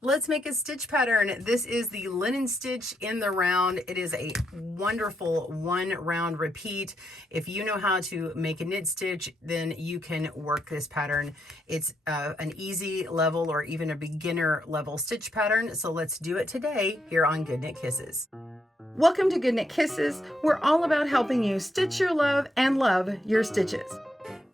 Let's make a stitch pattern. This is the linen stitch in the round. It is a wonderful one round repeat. If you know how to make a knit stitch, then you can work this pattern. It's an easy level or even a beginner level stitch pattern. So let's do it today here on GoodKnit Kisses. Welcome to GoodKnit Kisses. We're all about helping you stitch your love and love your stitches.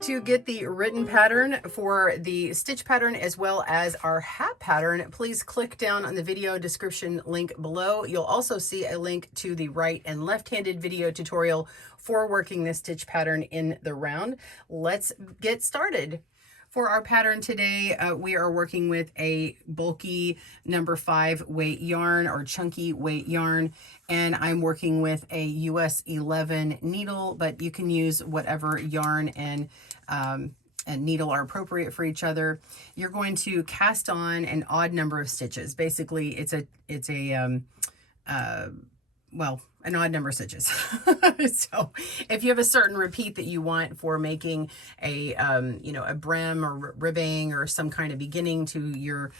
To get the written pattern for the stitch pattern as well as our hat pattern, please click down on the video description link below. You'll also see a link to the right and left-handed video tutorial for working this stitch pattern in the round. Let's get started. For our pattern today, we are working with a bulky number 5 weight yarn or chunky weight yarn, and I'm working with a US 11 needle, but you can use whatever yarn and needle are appropriate for each other. You're going to cast on an odd number of stitches. Basically, it's an odd number of stitches. So if you have a certain repeat that you want for making a brim or ribbing or some kind of beginning to your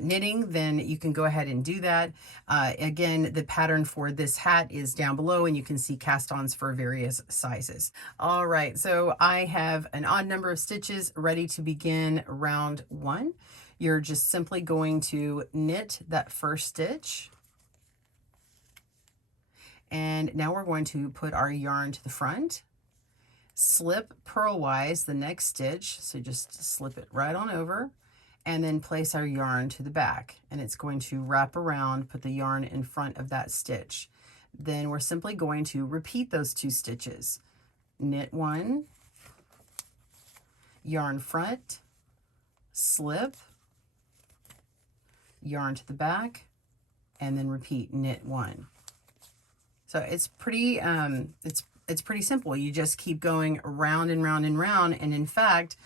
knitting, then you can go ahead and do that. Again, the pattern for this hat is down below, and you can see cast-ons for various sizes. All right, so I have an odd number of stitches ready to begin round 1. You're just simply going to knit that first stitch. And now we're going to put our yarn to the front, slip purlwise the next stitch. So just slip it right on over, and then place our yarn to the back. And it's going to wrap around, put the yarn in front of that stitch. Then we're simply going to repeat those 2 stitches. Knit 1, yarn front, slip, yarn to the back, and then repeat, knit 1. So it's pretty it's pretty simple. You just keep going round and round and round, and in fact,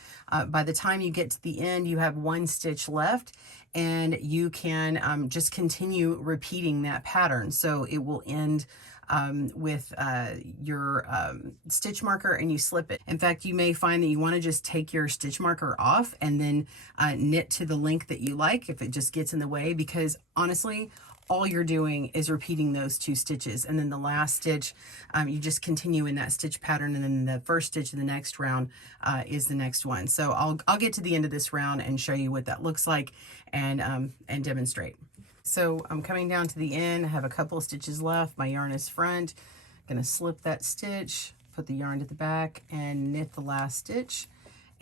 by the time you get to the end, you have 1 stitch left, and you can just continue repeating that pattern. So it will end with your stitch marker, and you slip it. In fact, you may find that you want to just take your stitch marker off and then knit to the length that you like if it just gets in the way, because honestly, all you're doing is repeating those 2 stitches, and then the last stitch, you just continue in that stitch pattern, and then the first stitch of the next round is the next one. So I'll get to the end of this round and show you what that looks like and demonstrate. So I'm coming down to the end. I have a couple of stitches left. My yarn is front. I'm going to slip that stitch, put the yarn to the back, and knit the last stitch,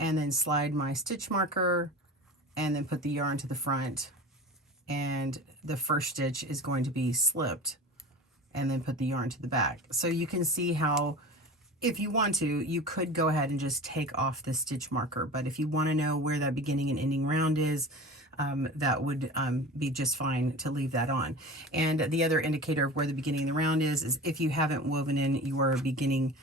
and then slide my stitch marker, and then put the yarn to the front. And the first stitch is going to be slipped, and then put the yarn to the back. So you can see how, if you want to, you could go ahead and just take off the stitch marker. But if you want to know where that beginning and ending round is, that would be just fine to leave that on. And the other indicator of where the beginning of the round is if you haven't woven in your beginning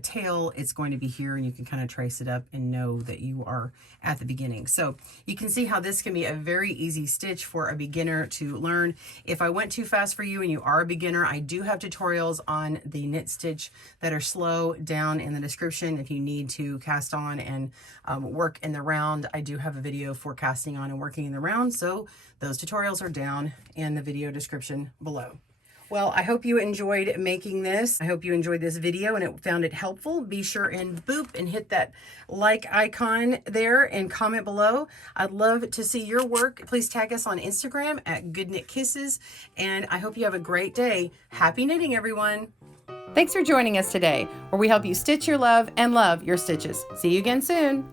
tail, it's going to be here, and you can kind of trace it up and know that you are at the beginning. So you can see how this can be a very easy stitch for a beginner to learn. If I went too fast for you and you are a beginner, I do have tutorials on the knit stitch that are slow down in the description. If you need to cast on and work in the round, I do have a video for casting on and working in the round. So those tutorials are down in the video description below. Well, I hope you enjoyed making this. I hope you enjoyed this video and found it helpful. Be sure and boop and hit that like icon there and comment below. I'd love to see your work. Please tag us on Instagram at GoodKnit Kisses, and I hope you have a great day. Happy knitting, everyone. Thanks for joining us today, where we help you stitch your love and love your stitches. See you again soon.